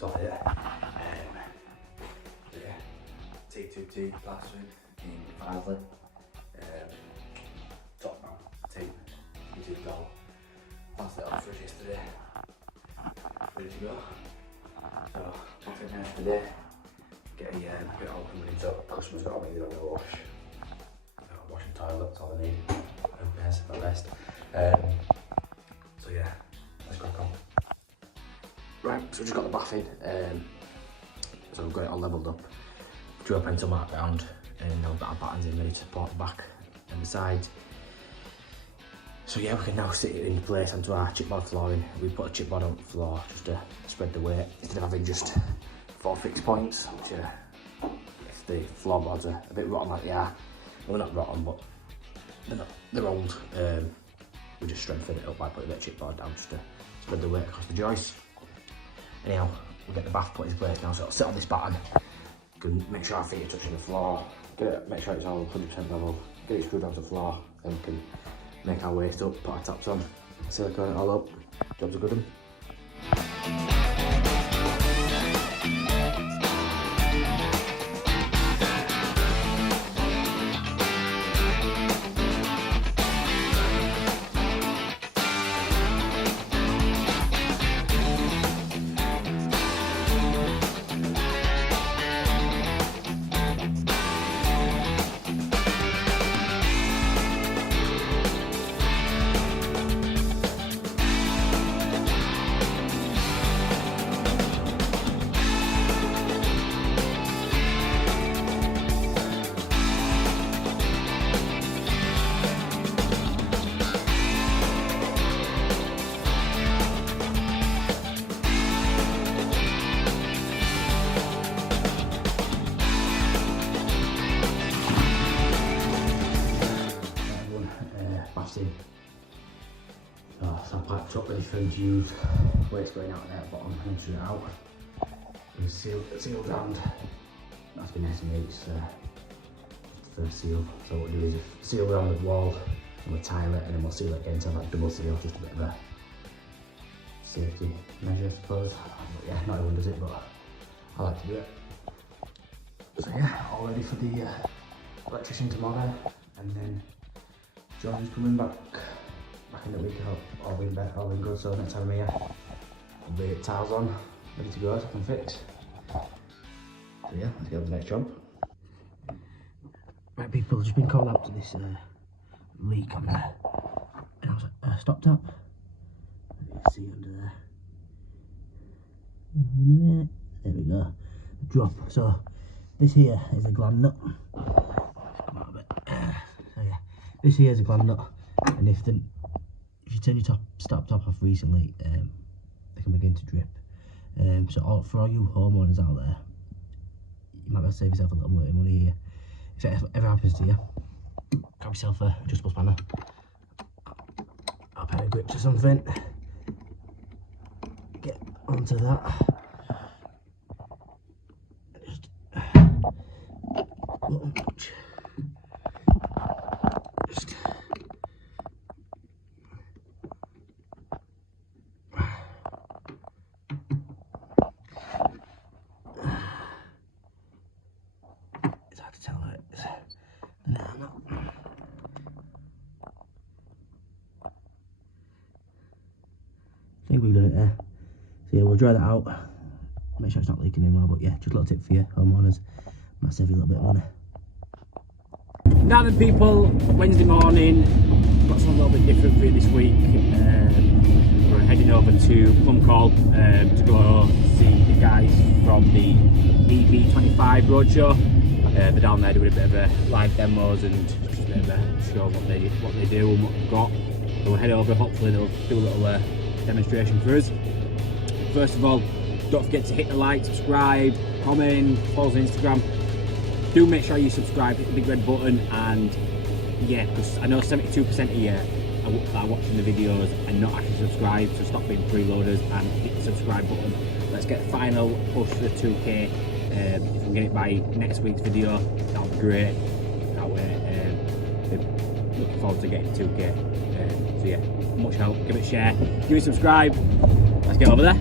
solid it. Yeah, T2T plastering in Farsley. Top man team, YouTube goal. Plastered it on the fridge yesterday. Ready to go. So, what's in there today? Get it all coming in, so customers got to make their own wash. Washing toilet, that's all I need. Repairs for the rest. So yeah, let's crack on. Right, so we've just got the bath in. So we've got it all levelled up. Drew a pencil mark round, and now we've got our battens in ready to support the back and the sides. So yeah, we can now sit it into place onto our chipboard flooring. We put a chipboard on the floor just to spread the weight, instead of having just 4 fixed points, which if the floorboards are a bit rotten like they are, well, they're not rotten, but they're old. We just strengthen it up by putting a bit of chipboard down just to spread the weight across the joists. Anyhow, we'll get the bath put in place now, so it'll sit on this batten. You can make sure our feet are touching the floor, make sure it's all 100% level, get it screwed onto the floor, then we can make our waist up, put our tops on, silicone it all up, job's a good one. So I piped up ready for him to use. Waste going out there at the bottom, emptying it out. And sealed round. That's been SMH's first seal. So what we'll do is seal around the wall and we'll tile it, and then we'll seal it again to have that double seal, just a bit of a safety measure, I suppose. But yeah, not everyone does it, but I like to do it. So yeah, all ready for the electrician tomorrow, and then John's coming back in the week. All been good. So next time I'm here, I'll be tiles on, ready to go, so I can fix. So yeah, let's get on to the next job. Right people, just been called out to this leak on the stop tap. You can see under there. There we go. Drop. So this here is a gland nut. Come out a bit. So yeah, this here is a gland nut, and if you turn your stop top off recently, they can begin to drip. So for all you homeowners out there, you might be able to save yourself a little bit of money here. If it ever happens to you, grab yourself a adjustable spanner, a pair of grips or something, get onto that. Just not much. Just it's hard to tell that it's the net or not. I think we've done it there. So yeah, we'll dry that out, make sure it's not leaking anymore. But yeah, just a little tip for you homeowners, might save you a little bit of money. Now then people, Wednesday morning, got something a little bit different for you this week. We're heading over to Plumber to go see the guys from the EB25 Roadshow. They're down there doing a bit of a live demos and just a bit of a show of what they do and what they've got. So we'll head over, hopefully they'll do a little demonstration for us. First of all, don't forget to hit the like, subscribe, comment, follow us on Instagram. Do make sure you subscribe, hit the big red button, and yeah, because I know 72% of you are watching the videos and not actually subscribed, so stop being freeloaders and hit the subscribe button. Let's get the final push for the 2K. If we can get it by next week's video, that would be great. Can't wait. Looking forward to getting 2K. So yeah, much help. Give it a share, give it a subscribe. Let's get over there.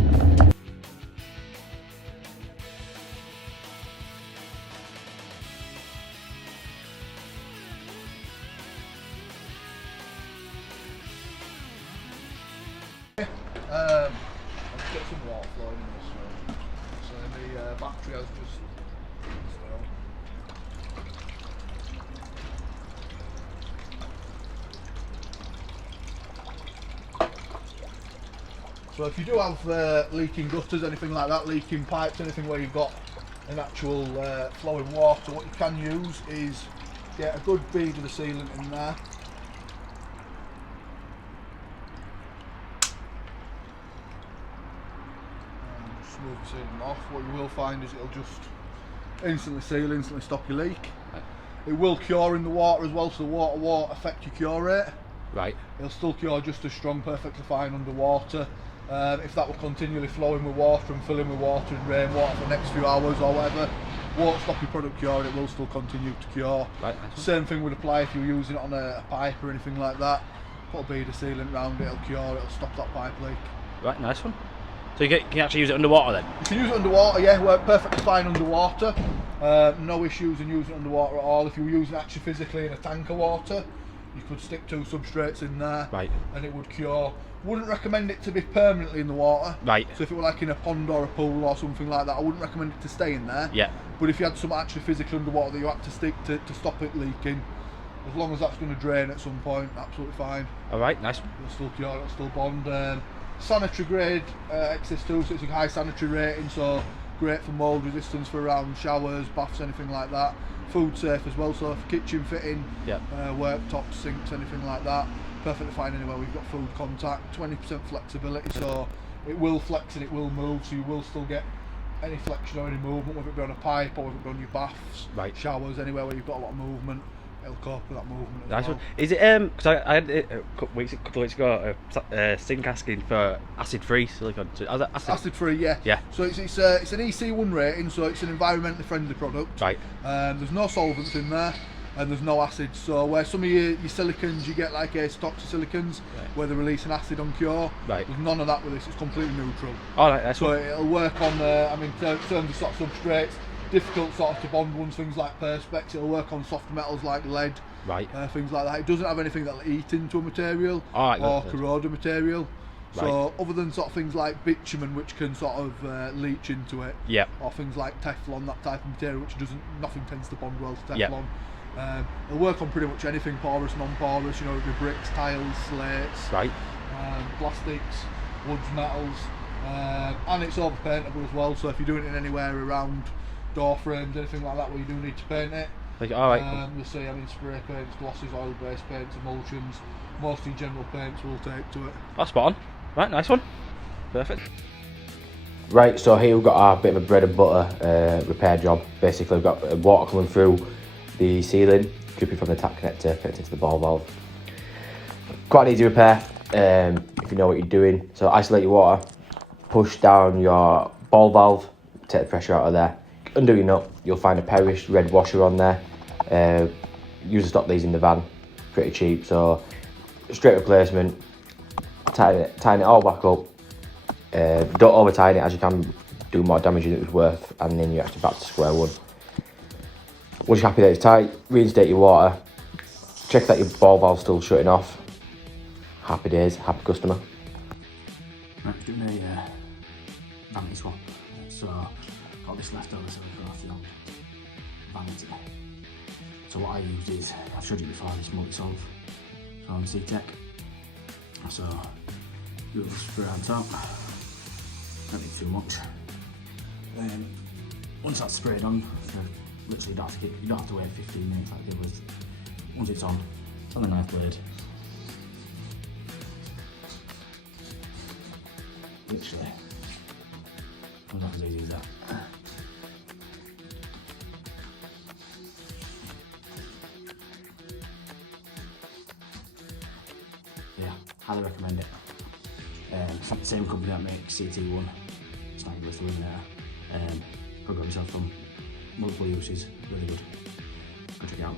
Let's get some water flowing in this one. So the battery has just... So if you do have leaking gutters, anything like that, leaking pipes, anything where you've got an actual flowing water, what you can use is get a good bead of the sealant in there. And just smooth the sealant off. What you will find is it'll just instantly seal, instantly stop your leak. Right. It will cure in the water as well, so the water won't affect your cure rate. Right. It'll still cure just as strong, perfectly fine underwater. If that were continually flowing with water and filling with water and rainwater for the next few hours or whatever, won't stop your product curing, it will still continue to cure. Right. Same thing would apply if you're using it on a pipe or anything like that. Put a bead of sealant around it, it'll cure, it'll stop that pipe leak. Right, nice one. So you can actually use it underwater then? You can use it underwater, yeah, work perfectly fine underwater. No issues in using it underwater at all. If you were using it actually physically in a tank of water, you could stick 2 substrates in there, right, and it would cure. Wouldn't recommend it to be permanently in the water. Right. So if it were like in a pond or a pool or something like that, I wouldn't recommend it to stay in there. Yeah. But if you had some actually physically underwater that you had to stick to stop it leaking, as long as that's going to drain at some point, absolutely fine. All right, nice. It'll still cure, it'll still bond. Sanitary grade XS2, so it's a high sanitary rating, so great for mould resistance for around showers, baths, anything like that. Food safe as well, so for kitchen fitting, yeah, worktops, sinks, anything like that, perfectly fine anywhere. We've got food contact, 20% flexibility, so it will flex and it will move, so you will still get any flexion or any movement, whether it be on a pipe or whether it be on your baths, right, showers, anywhere where you've got a lot of movement, it'll cope with that movement as nice well. One. Is it because I had it a couple of weeks ago a sink asking for acid-free silicone. So is that acid-free, yeah. Yeah. So it's an EC1 rating, so it's an environmentally friendly product. Right. There's no solvents in there, and there's no acid. So where some of your silicones, you get like stocks of silicons, right, where they release an acid on cure. Right. There's none of that with this. It's completely neutral. All right. That's so it'll work on in terms of sort of substrates. Difficult sort of to bond ones, things like perspex. It'll work on soft metals like lead, right, things like that. It doesn't have anything that'll eat into a material, right, or corrode a material. Right. So other than sort of things like bitumen, which can sort of leach into it, yeah, or things like Teflon, that type of material, which nothing tends to bond well to Teflon. Yeah. It'll work on pretty much anything porous, non-porous. You know, it'll be bricks, tiles, slates, right, plastics, woods, metals, and it's overpaintable as well. So if you're doing it anywhere around door frames, anything like that where you do need to paint it, like, all right, you'll see, spray paints, glosses, oil-based paints, emulsions, most of your general paints will take to it. That's spot on. Right, nice one. Perfect. Right, so here we've got our bit of a bread and butter repair job. Basically, we've got water coming through the ceiling, dripping from the tap connector, connected to the ball valve. Quite an easy repair if you know what you're doing. So isolate your water, push down your ball valve, take the pressure out of there. Undo your nut, you'll find a perished red washer on there. Usually stock these in the van, pretty cheap. So straight replacement, tighten it all back up. Don't over tighten it, as you can do more damage than it was worth, and then you're actually back to square one. Once you're happy that it's tight, reinstate your water, check that your ball valve's still shutting off. Happy days, happy customer. Right, doing a vanity swap. So got this leftover silicone off the old vanity. So what I use is, I've showed you before, this multi-solve from Sealant. So do a little spray on top, don't need too much. Then once that's sprayed on, literally you don't have to wait 15 minutes like it was. Once it's on the knife blade. Literally, comes off as easy as that. Yeah, highly recommend it. It's not the same company that makes CT1. It's not English illuminator. Could grab yourself from multiple uses. Really good. Go check it out.